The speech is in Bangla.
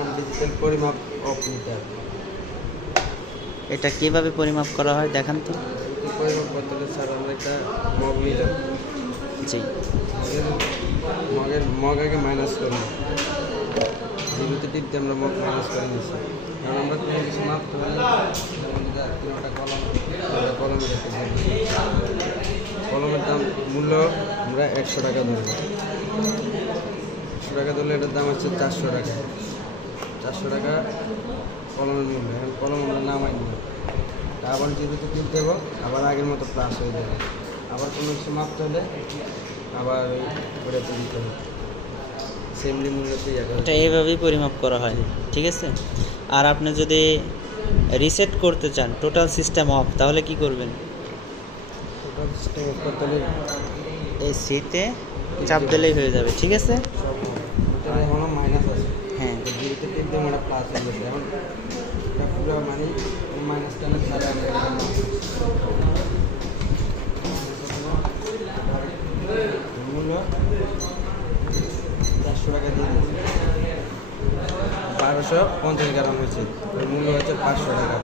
নাম ডিজিটাল পরিমাপ অফ মিটার। এটা কিভাবে পরিমাপ করা হয় দেখান তো। পরিমাপ করতে হলে স্যার আমরা একটা মগ নিলাম। জি, মগ আগে মাইনাস করি, যেগুলোতে টিপতে আমরা মগ মাইনাস করে নিয়েছি। কারণ আমরা কোনো কিছু মাপতে পারি, যেমন একটা কলমের একটা কলমের দাম মূল্য আমরা 100 টাকা ধরবো। 100 টাকা ধরলে এটার দাম হচ্ছে 400 টাকা। 400 টাকা কলমের মূল্য। এখন কলম আমরা নামাই নিই, আবার যেগুলোতে টিপ দেবো, আবার আগের মতো প্লাস হয়ে যাবে। আবার কোনো কিছু মাপতে হলে আবার ওটাতে দিতে হবে, সেমনি মূল্যতেই। এটা এইভাবেই পরিমাপ করা হয়, ঠিক আছে। আর আপনি যদি রিসেট করতে চান টোটাল সিস্টেম অফ, তাহলে কি করবেন? টোটাল সিস্টেম অফ করতে হলে এই সিতে চাপ দিলেই হয়ে যাবে, ঠিক আছে। সব এখনও মাইনাস আছে। হ্যাঁ, যেহেতু টিপ দিয়ে আমরা প্লাস হয়ে গেছে, এখন পুরো মানে মাইনাস টানে ছাড়া মূল্য 400 টাকা দিয়ে দিয়েছি। 1250 গ্রাম হয়েছে, মূল্য হচ্ছে 500 টাকা।